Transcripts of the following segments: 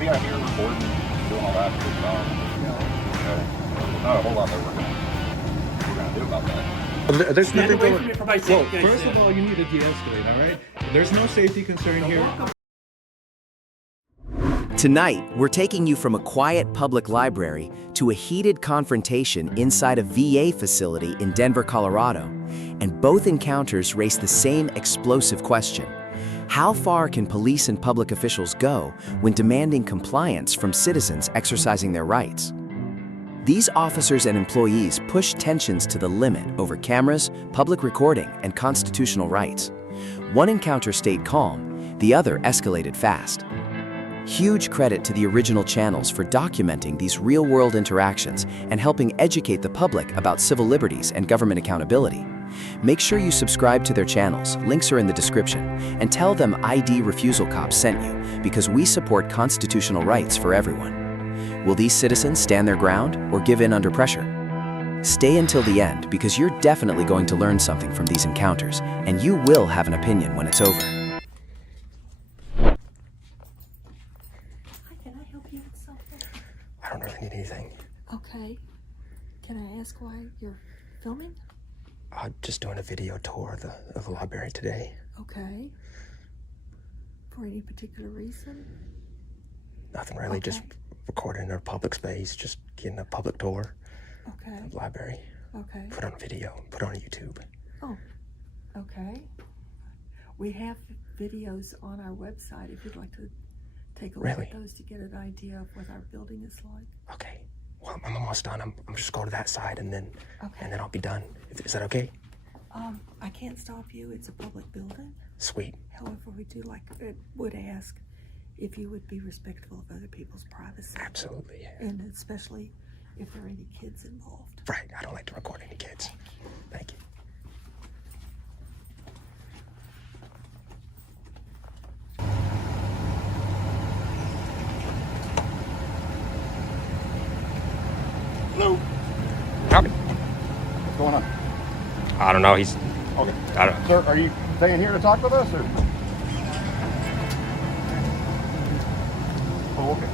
be out here recording, doing all that good stuff. Okay. There's not a whole lot that we're gonna do about that. There's Stand nothing away from going. me for my Well, safety, I first said. of all, you need to de-escalate. All right. There's no safety concern here. Tonight, we're taking you from a quiet public library to a heated confrontation inside a VA facility in Denver, Colorado. And both encounters raise the same explosive question. How far can police and public officials go when demanding compliance from citizens exercising their rights? These officers and employees push tensions to the limit over cameras, public recording, and constitutional rights. One encounter stayed calm, the other escalated fast. Huge credit to the original channels for documenting these real-world interactions and helping educate the public about civil liberties and government accountability. Make sure you subscribe to their channels, links are in the description, and tell them ID Refusal Cops sent you, because we support constitutional rights for everyone. Will these citizens stand their ground or give in under pressure? Stay until the end, because you're definitely going to learn something from these encounters, and you will have an opinion when it's over. Can I help you with something? I don't really need anything. Okay. Can I ask why you're filming? I'm just doing a video tour of the library today. Okay. For any particular reason? Nothing really, just recording in a public space, just getting a public tour Okay. of the library. Okay. Put on video, put on YouTube. Oh, okay. We have videos on our website if you'd like to take a look Really? at those to get an idea of what our building is like. Okay. Well, I'm almost done. I'm just going to that side and then I'll be done. Is that okay? I can't stop you. It's a public building. Sweet. However, would ask if you would be respectful of other people's privacy. Absolutely, yeah. And especially if there are any kids involved. Right, I don't like to record any kids. Thank you. Hello. Howdy. What's going on? I don't know. He's. Okay. I don't. Sir, are you staying here to talk with us, or? Oh, okay.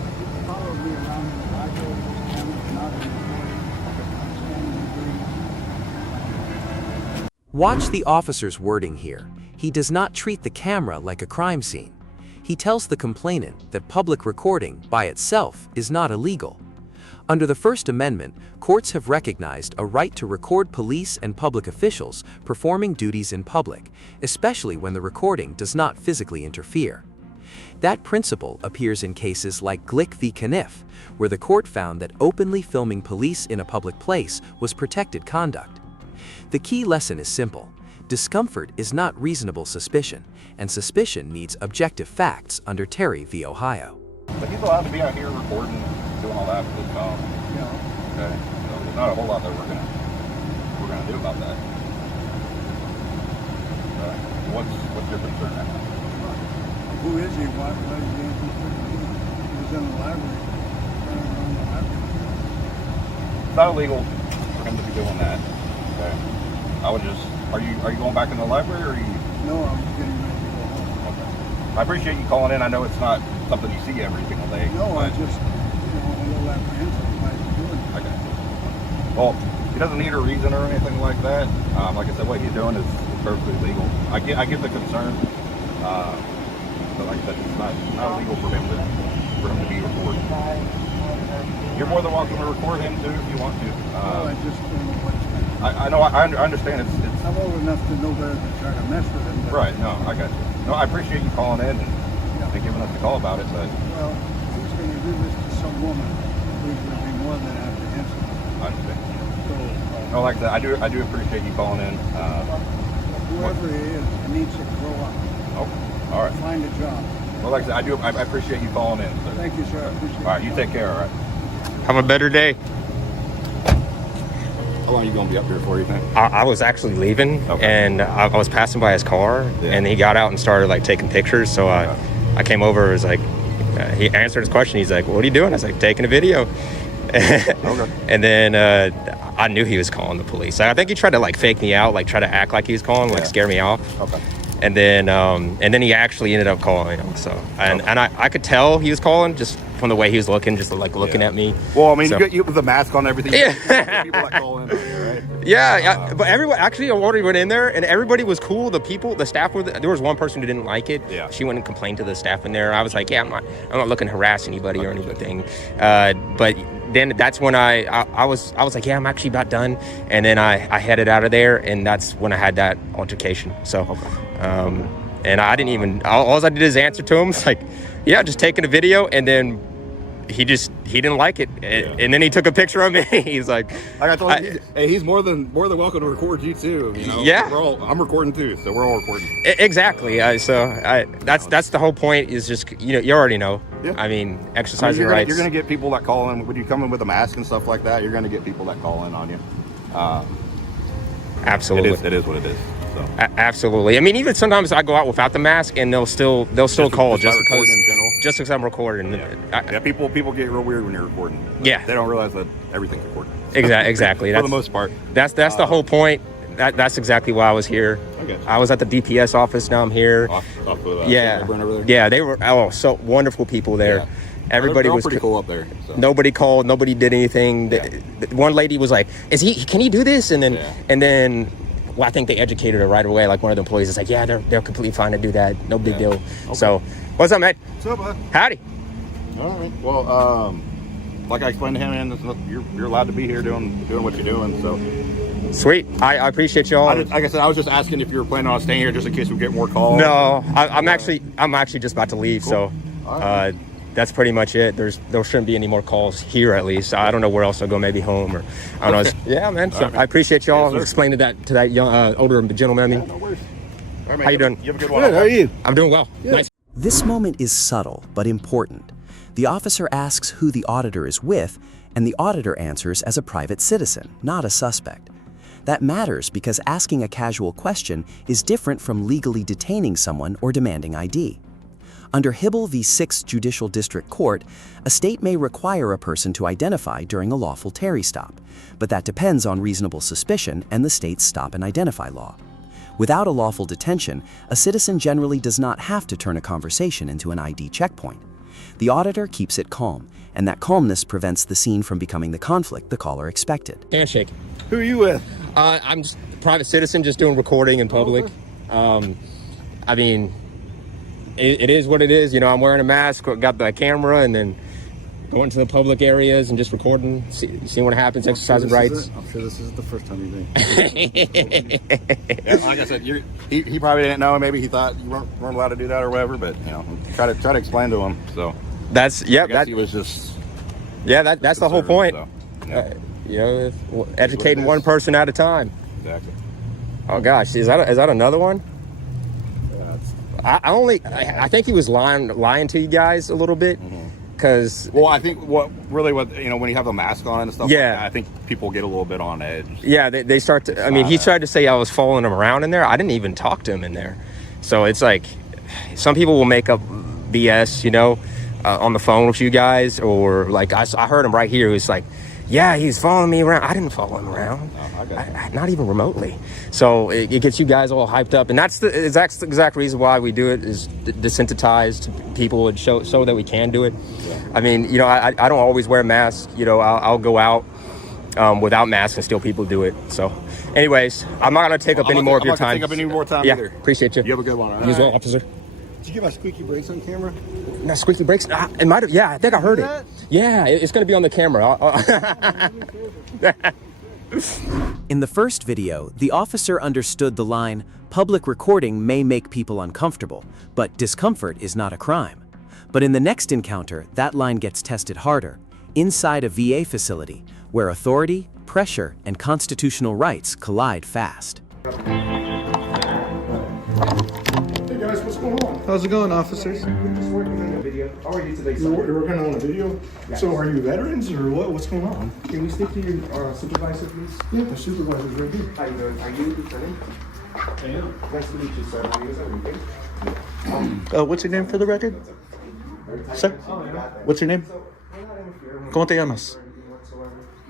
Watch the officer's wording here. He does not treat the camera like a crime scene. He tells the complainant that public recording by itself is not illegal. Under the First Amendment, courts have recognized a right to record police and public officials performing duties in public, especially when the recording does not physically interfere. That principle appears in cases like Glick v. Caniff, where the court found that openly filming police in a public place was protected conduct. The key lesson is simple. Discomfort is not reasonable suspicion, and suspicion needs objective facts under Terry v. Ohio. But he's allowed to be out here recording, doing all that good stuff. Okay. So there's not a whole lot that we're gonna do about that. What's your concern now? Who is he? What is he interested in? He was in the library. It's not illegal for him to be doing that. Okay. I would just. Are you going back in the library, or are you? No, I'm getting ready to go home. Okay. I appreciate you calling in. I know it's not something you see every single day. No, I but- just, a little apprehensive why he's doing it. Okay. Well, he doesn't need a reason or anything like that. Like I said, what he's doing is perfectly legal. I get the concern, but like I said, it's not illegal for him to be recorded. You're more than welcome to record him too if you want to. Well, I just don't know what's going on. I know. I understand. It's I'm old enough to know better than try to mess with him. But, right. No, I got you. No, I appreciate you calling in and giving us a call about it. But well, if he's going to do this to some woman, he's going to be more than apprehensive. I understand. So, No, like I said, I do appreciate you calling in. whoever he is, he needs to grow up. Oh, all right. Find a job. Well, like I said, I appreciate you calling in. Sir. Thank you, sir. I appreciate it. All right, you take care. All right. Have a better day. How long are you gonna be up here for, you think? I was actually leaving, Okay. and I was passing by his car, and he got out and started like taking pictures. So I came over. It was like he answered his question. He's like, "What are you doing?" I was like, "Taking a video." Okay. And then I knew he was calling the police. I think he tried to like fake me out, like try to act like he was calling, like scare me off. Okay. and then he actually ended up calling him. So and I could tell he was calling just from the way he was looking, just like looking at me. Well, I mean, So- you got with the mask on and everything. Yeah. People that call in, right? Yeah, but everyone actually, I already went in there, and everybody was cool. The staff were. There was one person who didn't like it. Yeah. She went and complained to the staff in there. I was like, yeah, I'm not looking to harass anybody or anything. But then that's when I was like, yeah, I'm actually about done. And then I headed out of there, and that's when I had that altercation. So, and I didn't even. All I did is answer to him. It's like, yeah, just taking a video, and then. He didn't like it, and then he took a picture of me. He's like I told him, hey, he's more than welcome to record you too. You know, yeah, I'm recording too, so we're all recording. Exactly. That's the whole point. Is just you already know. Yeah. I mean, exercise your rights. You're gonna get people that call in when you come in with a mask and stuff like that. You're gonna get people that call in on you. Absolutely, it is what it is. So. Absolutely. I mean, even sometimes I go out without the mask, and they'll still call just because I'm recording. Yeah, people get real weird when you're recording. Yeah, they don't realize that everything's recorded. Exactly. For the most part. That's the whole point. That's exactly why I was here. Okay. I was at the DPS office. Now I'm here. Off of, yeah. Over there? Yeah, they were so wonderful people there. Yeah. Everybody was pretty cool up there. So. Nobody called. Nobody did anything. Yeah. One lady was like, Can he do this?" And then. Well, I think they educated her right away. Like one of the employees is like, yeah, they're completely fine to do that. No big deal. Okay. So, what's up, man? What's up, bud? Howdy. All right. Well, like I explained to him, man, you're allowed to be here doing what you're doing. So sweet. I appreciate y'all. Like I said, I was just asking if you were planning on staying here just in case we get more calls. No, I'm actually just about to leave. Cool. So, that's pretty much it. There shouldn't be any more calls here, at least. I don't know where else I'll go, maybe home or I don't know. Yeah, man. So I appreciate y'all explaining that to that young, older gentleman. I mean, no worries. All right, man, how you doing? You have a good one. Good, how are you? I'm doing well. Yeah. Nice. This moment is subtle but important. The officer asks who the auditor is with, and the auditor answers as a private citizen, not a suspect. That matters because asking a casual question is different from legally detaining someone or demanding ID. Under Hibble v. 6th Judicial District Court, a state may require a person to identify during a lawful Terry stop, but that depends on reasonable suspicion and the state's stop and identify law. Without a lawful detention, a citizen generally does not have to turn a conversation into an ID checkpoint. The auditor keeps it calm, and that calmness prevents the scene from becoming the conflict the caller expected. Handshake. Who are you with? I'm just a private citizen, just doing recording in public. I mean, it is what it is. You know, I'm wearing a mask, got the camera, and then going to the public areas and just recording, seeing what happens, exercising rights. I'm sure this is the first time you've been. Yeah, like I said, he probably didn't know. Maybe he thought you weren't allowed to do that or whatever. But you know, try to explain to him. So that's he was just that's the whole point. So, yeah. You know, educating one person at a time. Exactly. Oh gosh, is that another one? I think he was lying to you guys a little bit. Because I think what you know, when you have a mask on and stuff, yeah, like that, I think people get a little bit on edge. Yeah, they start to. I mean, he tried to say I was following him around in there. I didn't even talk to him in there. So it's like, some people will make up BS, you know, on the phone with you guys, or like I heard him right here. He was like, yeah, he's following me around. I didn't follow him around. No, not even remotely. So it gets you guys all hyped up, and that's the exact reason why we do it, is desensitize to people and show that we can do it. Yeah. I mean, you know, I don't always wear masks. You know, I'll go out without masks and still people do it. So, anyways, I'm not gonna take up any more of your time. Take up any more time yeah, either. Appreciate you. You have a good one. All you as well, right. officer. Did you give us squeaky brakes on camera? No, squeaky brakes? It might have. Yeah, I think I heard it. Yeah, it's going to be on the camera. In the first video, the officer understood the line, "Public recording may make people uncomfortable, but discomfort is not a crime." But in the next encounter, that line gets tested harder, inside a VA facility, where authority, pressure, and constitutional rights collide fast. Hey guys, what's going on? How's it going, officers? We're just working on a video. How are you today, sir? You're working on a video? Yes. So are you veterans or what? What's going on? Can we speak to your supervisor, please? Yeah, the supervisor's right here. How you doing? Are you lieutenant? I am. Nice to meet you, sir. My name is Enrique. What's your name for the record? Sir? What's your name? ¿Cómo te llamas?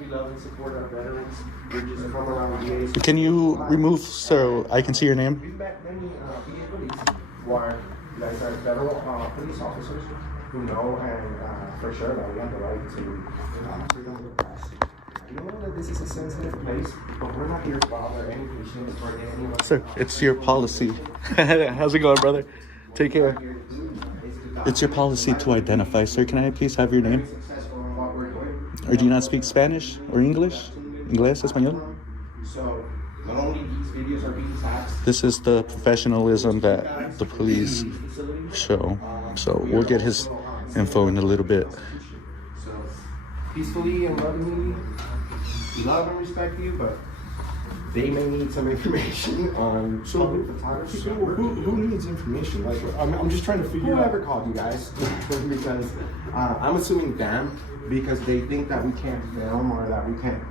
we love and support our veterans. We're just from around VAs. Can you remove so I can see your name? We've met many VA police who are, you guys are federal police officers who know and for sure that we have the right to freedom of the press. You know that this is a sensitive place, but we're not here to bother any patients or anyone. Sir, it's your policy. How's it going, brother? Take care. It's your policy to identify. Sir, can I please have your name? Or do you not speak Spanish or English? Inglés, español? So, not only these videos are being taxed. This is the professionalism that the police show. So we'll get his info in a little bit. So, peacefully and lovingly, we love and respect you, but they may need some information on public photography. Who needs information? Like, I'm just trying to figure out. Whoever called you guys, because I'm assuming them, because they think that we can't film or that we can't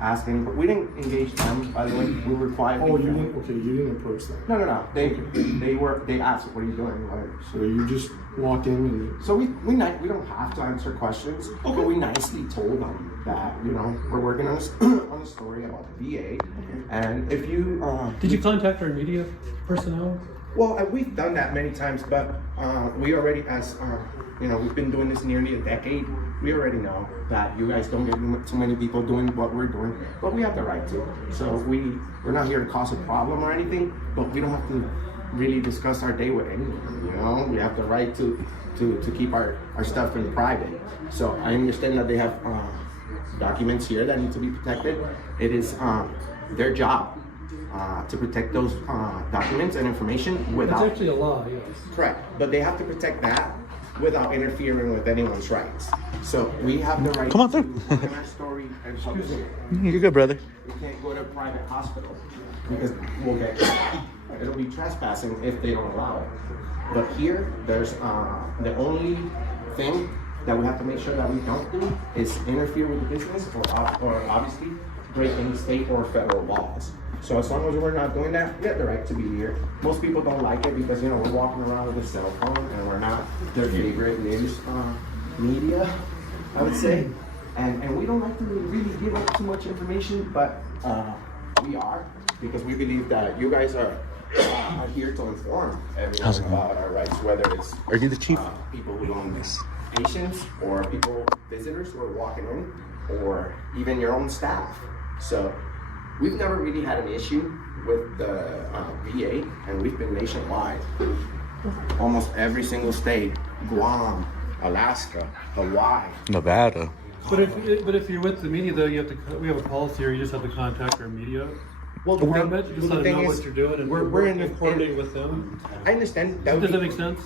ask any. We didn't engage them, by the way. We were quiet. Oh, you didn't. Okay, you didn't approach them. No. They asked, "What are you doing?" Like, So you just walked in and. so we don't have to answer questions. Okay. But we nicely told them that we're working on on a story about the VA, and if you did you contact our media personnel? Well, we've done that many times, but we already, as we've been doing this nearly a decade. We already know that you guys don't get too many people doing what we're doing, but we have the right to. So we're not here to cause a problem or anything, but we don't have to really discuss our day with anyone. We have the right to keep our stuff in private. So I understand that they have documents here that need to be protected. It is their job to protect those documents and information without. It's actually a law, yes. Correct, but they have to protect that without interfering with anyone's rights. So we have the right Come on to through. work in our story and publish it. You're good, brother. We can't go to a private hospital because it'll be trespassing if they don't allow it. But here, there's the only thing that we have to make sure that we don't do is interfere with the business or obviously break any state or federal laws. So as long as we're not doing that, we have the right to be here. Most people don't like it because we're walking around with a cell phone and we're not their favorite news media, I would say. And we don't like to really give up too much information, but we are, because we believe that you guys are here to inform everyone about our rights, whether it's Are you the chief? People who own patients or visitors who are walking in, or even your own staff. So we've never really had an issue with the VA, and we've been nationwide. Almost every single state, Guam, Alaska, Hawaii. Nevada. But if you're with the media, though, we have a policy here. You just have to contact our media. Well, department. Just let them know what you're doing, and we're coordinating with them. I understand. Does that make sense?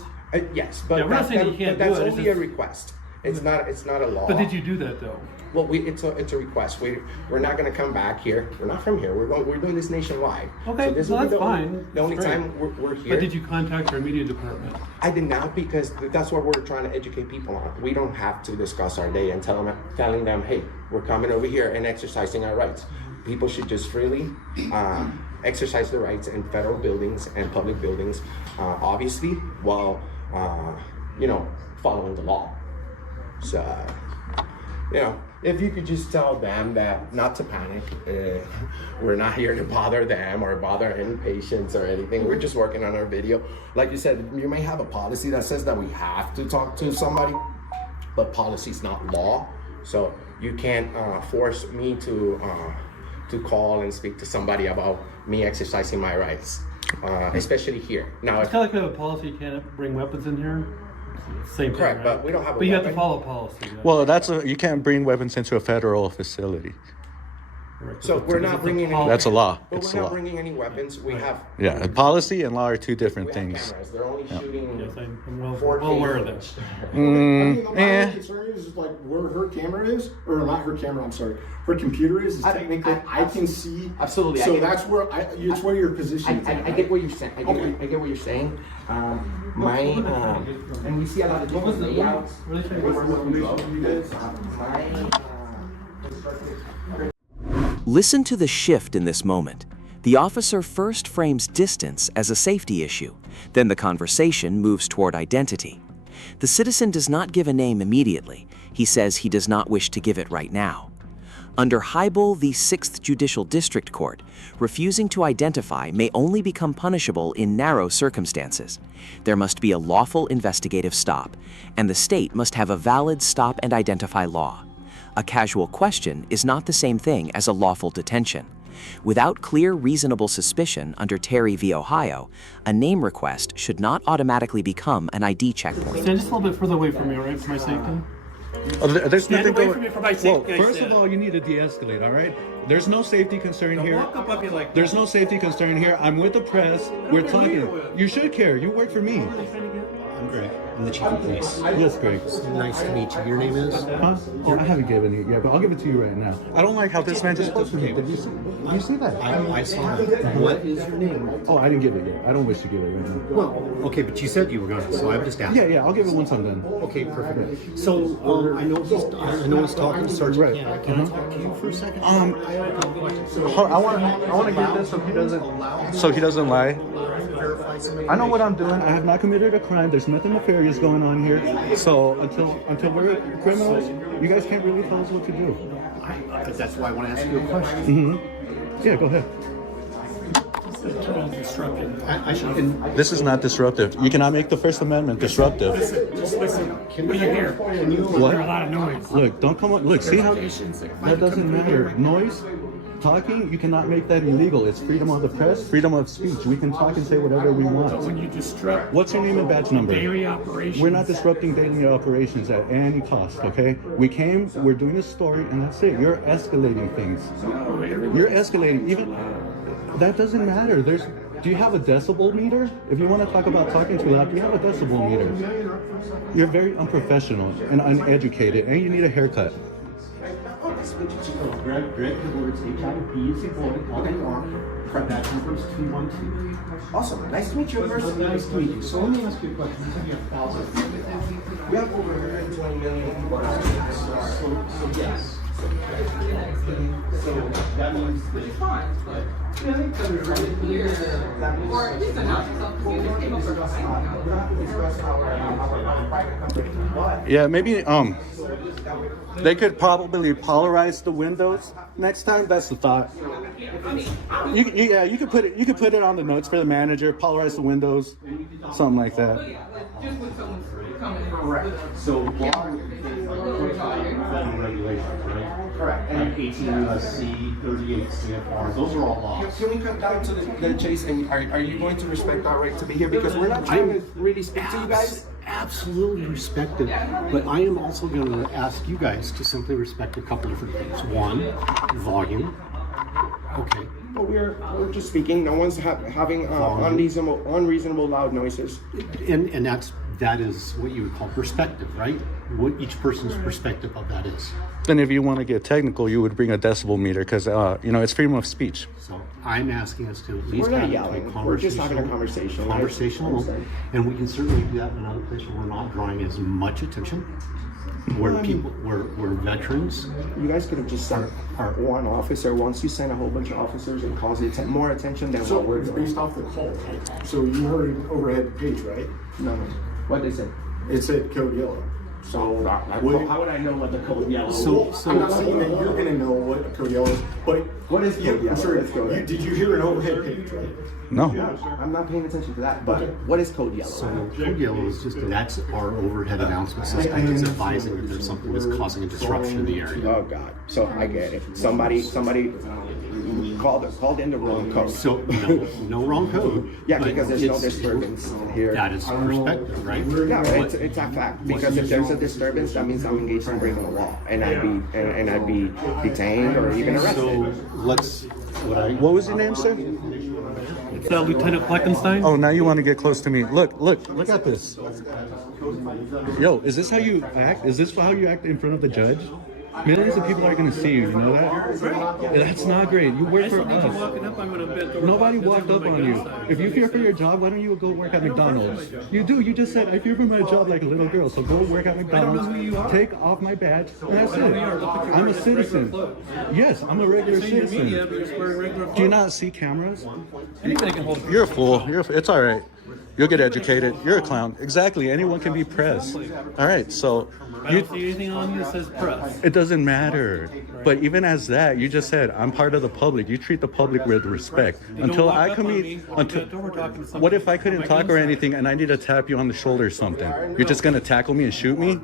Yes, but Yeah, we're not saying you can't do that's it, it's only a just- request. It's not a law. But did you do that though? Well, it's a request. We're not going to come back here. We're not from here. We're doing this nationwide. Okay, so this so will be that's the fine. Only, the only That's great. time we're here. But did you contact our media department? I did not, because that's what we're trying to educate people on. We don't have to discuss our day and telling them, hey, we're coming over here and exercising our rights. People should just freely exercise their rights in federal buildings and public buildings, obviously, while following the law. So, if you could just tell them that not to panic. We're not here to bother them or bother any patients or anything. We're just working on our video. Like you said, you may have a policy that says that we have to talk to somebody, but policy is not law. So you can't force me to call and speak to somebody about me exercising my rights, especially here. Now, It's kind of like we have a policy. You can't bring weapons in here. Same thing, correct, right? but we don't have a But you have to weapon. follow policy. Yeah. Well, you can't bring weapons into a federal facility. Correct. So we're not bringing any. That's a law. But It's we're a not law. bringing any weapons. We have. Yeah, policy and law are two We different have things. cameras. They're only shooting. Yes, I'm well 4K aware of footage. that. I mean, my Eh. only concern is like where her camera is, or not her camera. I'm sorry, her computer is technically I can see. Absolutely, I So get that's where it's where your position is. I get what you're saying. I get what you're saying. And we see a lot of different layouts. Listen to the shift in this moment. The officer first frames distance as a safety issue, then the conversation moves toward identity. The citizen does not give a name immediately. He says he does not wish to give it right now. Under Hybel v. 6th Judicial District Court, refusing to identify may only become punishable in narrow circumstances. There must be a lawful investigative stop, and the state must have a valid stop and identify law. A casual question is not the same thing as a lawful detention. Without clear reasonable suspicion under Terry v. Ohio, a name request should not automatically become an ID checkpoint. Stand just a little bit further away from me, all right, for my safety? There's Stand nothing away going. from me for my Well, safety. first of all, you need to de-escalate, all right? There's no safety concern here. Walk up on me like There's no safety concern here. I'm with the press. We're talking. You should care. You work for me. I'm Greg. I'm the chief of police. Yes, Greg. Nice to meet you. Your name is? Huh? Oh, I haven't given it yet, but I'll give it to you right now. I don't like how this man just spoke to me. Did you see that? I saw it. What is your name? Oh, I didn't give it yet. I don't wish to give it right now. Well, okay, but you said you were going to, so I'm just asking. Yeah, I'll give it once I'm done. Okay, perfect. So, I know he's talking to Sergeant Right. Canada. Can I talk to you for a second? I want to get this so he doesn't lie. I know what I'm doing. I have not committed a crime. There's nothing nefarious going on here. So until we're criminals, you guys can't really tell us what to do. That's why I want to ask you a question. Yeah, go ahead. I should. And This is not disruptive. You cannot make the First Amendment disruptive. Just listen. Can we hear? Can you? What? A lot of noise. Look, don't come on. Look, see how that doesn't matter. Noise, talking, you cannot make that illegal. It's freedom of the press, freedom of speech. We can talk and say whatever we want. When you disrupt What's your name and badge number? daily operations. We're not disrupting daily operations at any cost, okay? We came, we're doing a story, and that's it. You're escalating things. You're escalating. Even that doesn't matter. Do you have a decibel meter? If you want to talk about talking too loud, do you have a decibel meter? You're very unprofessional and uneducated, and you need a haircut. Greg, the words HIP is important. All they are. Correct. That number is 212. Awesome. Nice to meet you in person. Nice to meet you. So let me ask you a question. You said you have thousands. We have over 120 million people. So yes. So that means that it's fine. Yeah, maybe they could probably polarize the windows next time. That's the thought. You could put it on the notes for the manager. Polarize the windows, something like that. Correct. So law federal regulations, right? Correct. And 18 U.S.C. 38 CFR. Those are all laws. Can we cut down to the chase? And are you going to respect our right to be here? Because we're not trying to really speak to you guys. Absolutely respect it, but I am also going to ask you guys to simply respect a couple different things. One, volume. Okay. But we're just speaking. No one's having unreasonable loud noises. And that is what you would call perspective, right? What each person's perspective of that is. Then if you want to get technical, you would bring a decibel meter because it's freedom of speech. So I'm asking us to at least We're not have a yelling. We're just having a conversation. Conversational, and we can certainly do that in another place where we're not drawing as much attention. Where we're veterans. You guys could have just sent one officer. Once you send a whole bunch of officers, it calls more attention than what we're it's doing. based off the call, right? So you heard an overhead page, right? No. What they say? It said code yellow. So How would I know what the code yellow is? I'm not saying that you're going to know what code yellow is, but What is code yellow? Sorry, Let's go there. did you hear an overhead page, right? No. I'm not paying attention to that. But what is code yellow? So code yellow is that's our overhead announcement system. It's advising that there's something that's causing a disruption in the area. Oh God! So I get it. Somebody called in the wrong code. So no wrong code. Yeah, but because there's no it's- disturbance here. That is perspective, right? Yeah, But- it's a fact. Because if there's a disturbance, that means I'm engaged in breaking the law, and I'd be detained or even arrested. So let's. What was your name, sir? It's Lieutenant Fleckenstein. Oh, now you want to get close to me. Look at this. Yo, is this how you act? Is this how you act in front of the judge? Millions of people are going to see you, you know that? That's not great. You work for us. Nobody walked up on you. If you fear for your job, why don't you go work at McDonald's? You do. You just said, I fear for my job like a little girl, so go work at McDonald's, take off my badge, and that's it. I'm a citizen. Yes, I'm a regular citizen. Do you not see cameras? Anybody can hold. You're a fool. It's all right. You'll get educated. You're a clown. Exactly. Anyone can be press. All right. So I don't see anything on you that says press. it doesn't matter. But even as that, you just said, I'm part of the public. You treat the public with respect. Until walk I up come on in, me. until, Don't we're talking to somebody. what if I couldn't Make talk no or sense. anything and I need to tap you on the shoulder or something? You're just going to tackle me and shoot me?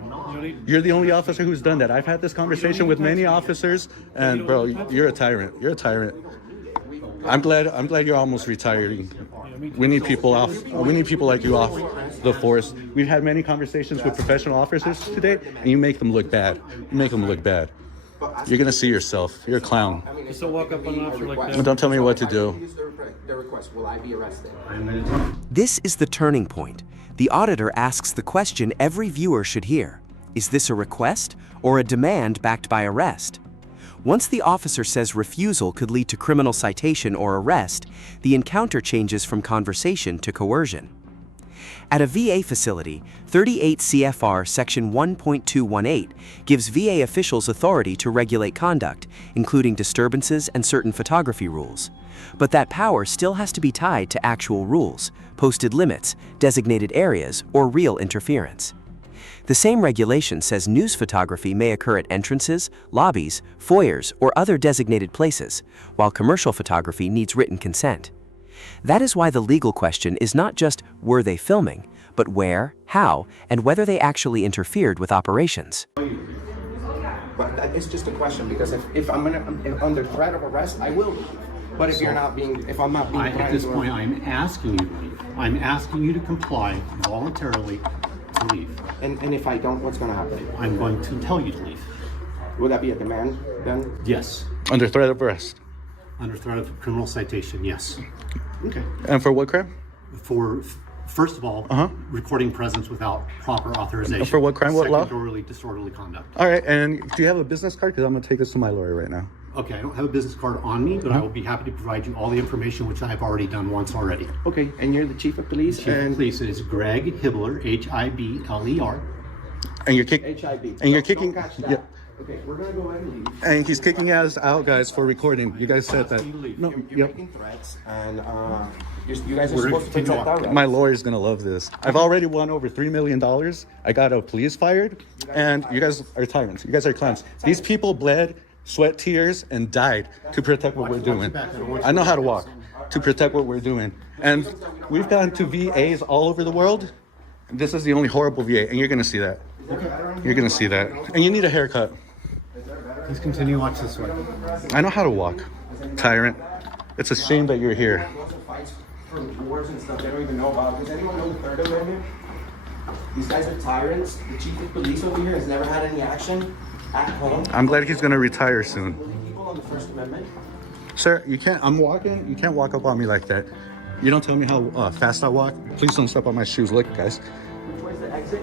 You're the only officer who's done that. I've had this conversation with many officers, and bro, you're a tyrant. You're a tyrant. I'm glad you're almost retiring. We need people off. We need people like you off the force. We've had many conversations with professional officers today, and you make them look bad. You make them look bad. You're gonna see yourself. You're a clown. Just don't walk up on an officer like that. Don't tell me what to do. Use the request. Will I be arrested? This is the turning point. The auditor asks the question every viewer should hear. Is this a request or a demand backed by arrest? Once the officer says refusal could lead to criminal citation or arrest, the encounter changes from conversation to coercion. At a VA facility, 38 CFR Section 1.218 gives VA officials authority to regulate conduct, including disturbances and certain photography rules. But that power still has to be tied to actual rules, posted limits, designated areas, or real interference. The same regulation says news photography may occur at entrances, lobbies, foyers, or other designated places, while commercial photography needs written consent. That is why the legal question is not just were they filming, but where, how, and whether they actually interfered with operations. But that is just a question, because if I'm under threat of arrest, I will leave. But if if I'm not being At this point, I'm asking you to leave. I'm asking you to comply voluntarily to leave. And if I don't, what's going to happen? I'm going to tell you to leave. Would that be a demand then? Yes. Under threat of arrest. Under threat of criminal citation, yes. Okay. And for what crime? For, first of all, recording presence without proper authorization. For what crime? What law? Secondarily, disorderly conduct. All right. And do you have a business card? Because I'm gonna take this to my lawyer right now. Okay, I don't have a business card on me, but I will be happy to provide you all the information, which I've already done once already. Okay, and you're the chief of police? Chief of Police is Greg Hibler, Hibler. And you're kicking. HIB. And you're kicking. Don't catch that. Yeah. Okay, we're gonna go ahead and leave. And he's kicking us out, guys, for recording. You guys said that. No. You're Yep. making threats, and you guys are We're supposed to continue protect our on. rights. My lawyer's gonna love this. I've already won over $3 million. I got a police fired, and you guys are tyrants. You guys are clowns. These people bled, sweat, tears, and died to protect what we're doing. I know how to walk. To protect what we're doing. And we've gone to VAs all over the world. This is the only horrible VA, and you're gonna see that. You're gonna see that. And you need a haircut. Please continue, watch this way. I know how to walk. Tyrant. It's a shame that you're here. Also fights for wars and stuff they don't even know about. Does anyone know the Third Amendment? These guys are tyrants. The chief of police over here has never had any action at home. I'm glad he's gonna retire soon. People on the First Amendment. Sir, you can't, I'm walking, you can't walk up on me like that. You don't tell me how fast I walk. Please don't step on my shoes. Look, guys. Which way's the exit?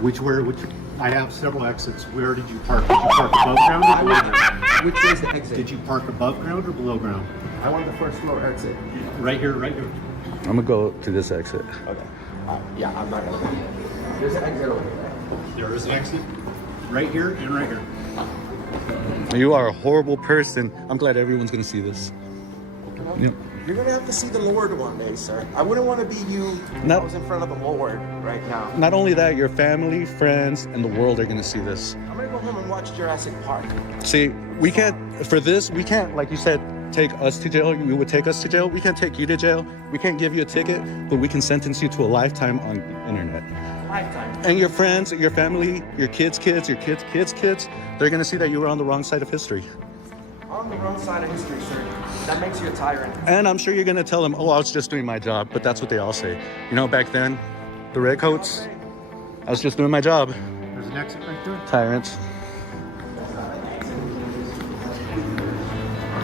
Which I have several exits. Where did you park? Did you park above ground or below ground? Which way's the exit? Did you park above ground or below ground? I want the first floor exit. Right here, right here. I'm gonna go to this exit. Okay. Yeah, I'm not gonna go. There's an exit over there. There is an exit. Right here and right here. You are a horrible person. I'm glad everyone's gonna see this. Yep. You're gonna have to see the Lord one day, sir. I wouldn't want to be you. No. I was in front of the Lord right now. Not only that, your family, friends, and the world are gonna see this. I'm gonna go home and watch Jurassic Park. See, we can't, for this, we can't, like you said, take us to jail. You would take us to jail. We can't take you to jail. We can't give you a ticket, but we can sentence you to a lifetime on the internet. Lifetime. And your friends, your family, your kids' kids, your kids' kids' kids, they're gonna see that you were on the wrong side of history. On the wrong side of history, sir. That makes you a tyrant. And I'm sure you're gonna tell them, oh, I was just doing my job, but that's what they all say. You know, back then, the redcoats, I was just doing my job. There's an exit right there. Tyrants.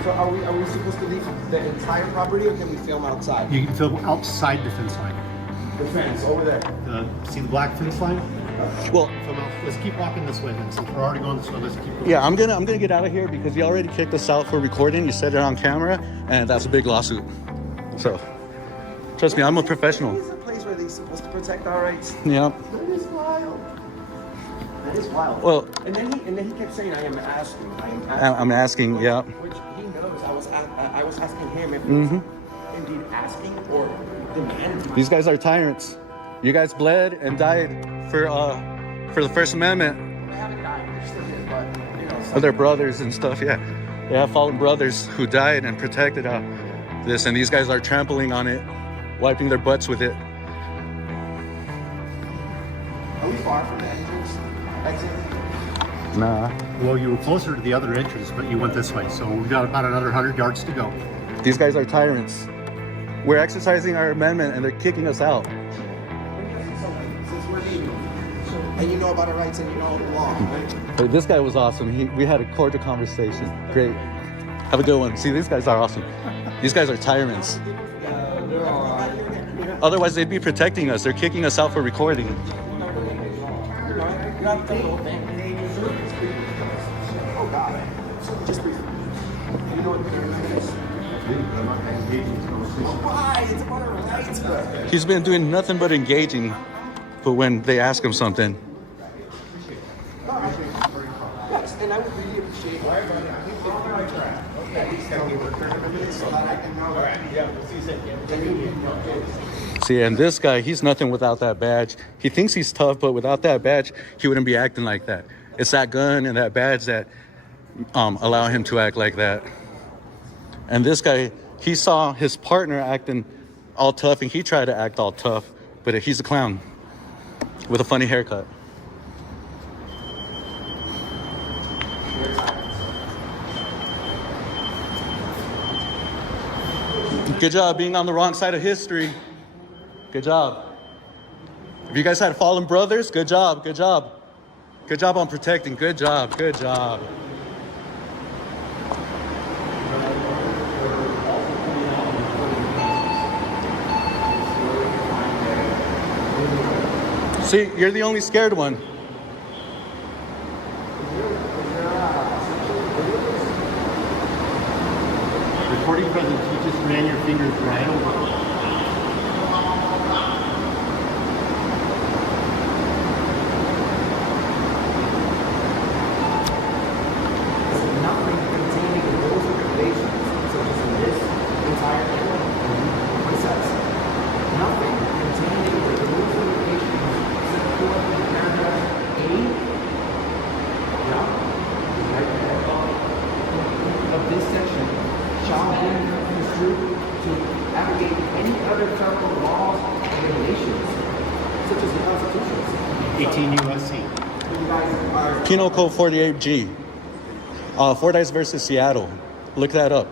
So are we supposed to leave the entire property, or can we film outside? You can film outside the fence line. The fence over there. See the black fence line? Well, Film out. Let's keep walking this way then. Since we're already going this way, let's keep going. yeah, I'm gonna get out of here because you already kicked us out for recording. You said it on camera, and that's a big lawsuit. So, trust me, I'm a professional. This is a place where they're supposed to protect our rights. Yeah. That is wild. That is wild. Well, and then he kept saying, "I am asking. I am asking." I'm asking, yeah. Which he knows. I was asking him if he was indeed asking or These guys are tyrants. You guys bled and died for the First Amendment. They haven't died, they're still here, but you know. Of their brothers and stuff, yeah. They have fallen brothers who died and protected this, and these guys are trampling on it, wiping their butts with it. Are we far from the entrance? Exit? Nah. Well, you were closer to the other entrance, but you went this way, so we've got about another 100 yards to go. These guys are tyrants. We're exercising our amendment and they're kicking us out. Since we're leaving. And you know about our rights and you know the law, right? Hey, this guy was awesome. We had a cordial conversation. Great. Have a good one. See, these guys are awesome. These guys are tyrants. Otherwise, they'd be protecting us. They're kicking us out for recording. Oh God. Just briefly. You know what the is? Why? It's about our rights. He's been doing nothing but engaging, but when they ask him something. Yes, and I would really appreciate See, and this guy, he's nothing without that badge. He thinks he's tough, but without that badge, he wouldn't be acting like that. It's that gun and that badge that allow him to act like that. And this guy, he saw his partner acting all tough, and he tried to act all tough, but he's a clown with a funny haircut. Good job being on the wrong side of history. Good job. If you guys had fallen brothers, good job, good job. Good job on protecting, good job, good job. See, you're the only scared one. Recording presence, you just ran your fingers right over. nothing containing the rules and regulations, such as in this entire process. Nothing containing the rules and regulations set forth in paragraph A, right there, of this section shall be construed to abrogate any other federal laws and regulations, such as the Constitution. 18 USC. You guys are Penal Code 48G. Fordyce versus Seattle. Look that up.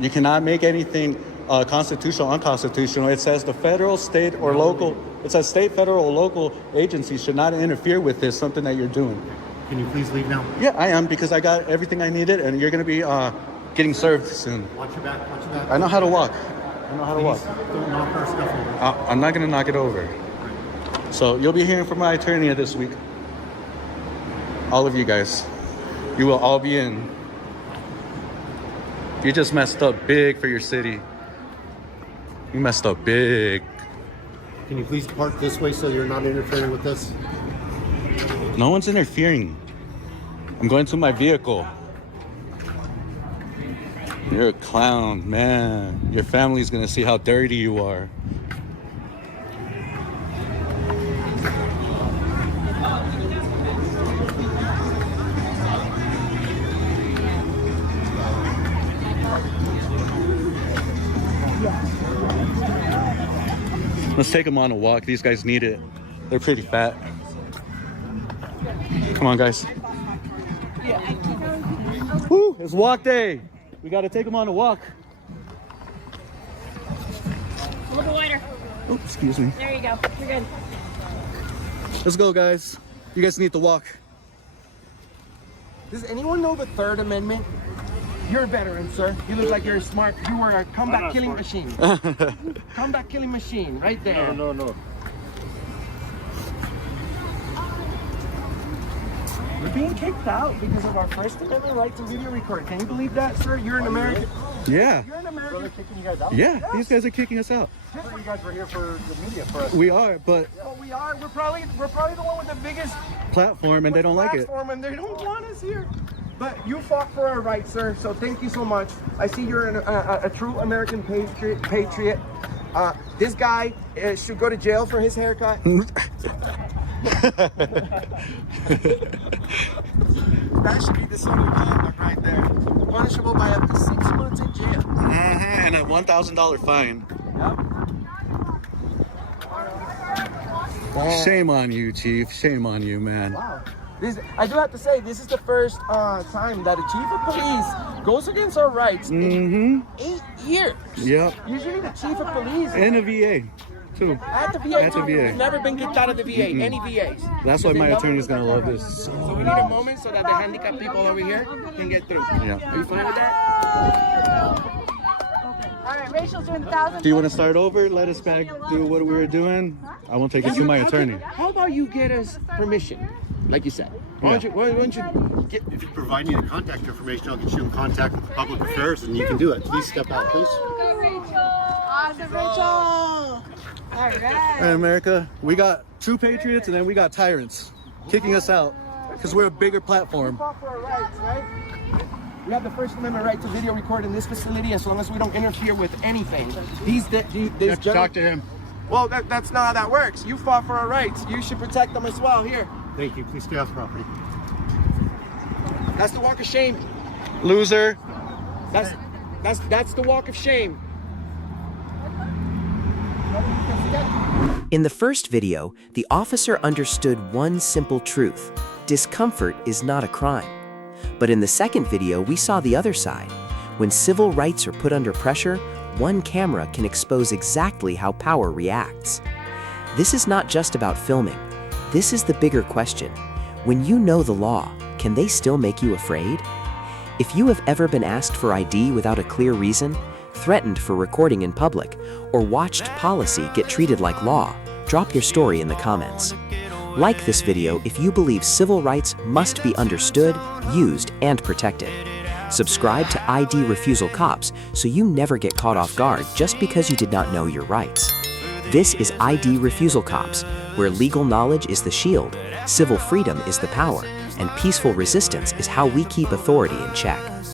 You cannot make anything constitutional, unconstitutional. It says the federal, state, or local, it says state, federal, or local agencies should not interfere with this, something that you're doing. Can you please leave now? Yeah, I am, because I got everything I needed, and you're going to be getting served soon. Watch your back, watch your back. I know how to walk. I know how to walk. Don't knock our stuff over. I'm not going to knock it over. So you'll be hearing from my attorney this week. All of you guys. You will all be in. You just messed up big for your city. You messed up big. Can you please park this way so you're not interfering with this? No one's interfering. I'm going to my vehicle. You're a clown, man. Your family's gonna see how dirty you are. Let's take them on a walk. These guys need it. They're pretty fat. Come on, guys. Woo, it's walk day. We got to take them on a walk. A little bit wider. Oh, excuse me. There you go. You're good. Let's go, guys. You guys need to walk. Does anyone know the Third Amendment? You're a veteran, sir. You look like you're smart. You were a combat killing machine. Combat killing machine, right there. No. We're being kicked out because of our First Amendment right to video record. Can you believe that, sir? You're an American. Yeah. You're an American. Kicking you guys out? Yeah, these guys are kicking us out. I thought you guys were here for the media for us. We are, but Well, we are. We're probably the one with the biggest platform, and they don't like it. platform, and they don't want us here. But you fought for our rights, sir. So thank you so much. I see you're a true American patriot. This guy should go to jail for his haircut. That should be the sort of conduct right there. Punishable by up to 6 months in jail. And a $1,000 fine. Yep. Shame on you, Chief. Shame on you, man. Wow. I do have to say, this is the first time that a chief of police goes against our rights in 8 years. Yep. Usually the chief of police And a VA, too. at the VA. At the VA. We've never been kicked out of the VA. Any VAs. That's why my attorney's gonna love this. So we need a moment so that the handicapped people over here can get through. Yeah. Are you fine with that? All right, Rachel's doing 1,000. Do you want to start over? Let us back do what we were doing? I won't take it to my attorney. How about you get us permission, like you said? Why don't you get... If you provide me the contact information, I'll get you in contact with the public affairs and you can do it. Please step out, please. Go, Rachel. Awesome, Rachel. All right. Hey, America, we got true patriots and then we got tyrants kicking us out because we're a bigger platform. We fought for our rights, right? We have the First Amendment right to video record in this facility as long as we don't interfere with anything. You have to talk to him. Well, that's not how that works. You fought for our rights. You should protect them as well. Here. Thank you. Please stay off the property. That's the walk of shame. Loser. That's the walk of shame. In the first video, the officer understood one simple truth: discomfort is not a crime. But in the second video, we saw the other side. When civil rights are put under pressure, one camera can expose exactly how power reacts. This is not just about filming. This is the bigger question. When you know the law, can they still make you afraid? If you have ever been asked for ID without a clear reason, threatened for recording in public, or watched policy get treated like law, drop your story in the comments. Like this video if you believe civil rights must be understood, used, and protected. Subscribe to ID Refusal Cops so you never get caught off guard just because you did not know your rights. This is ID Refusal Cops, where legal knowledge is the shield, civil freedom is the power, and peaceful resistance is how we keep authority in check.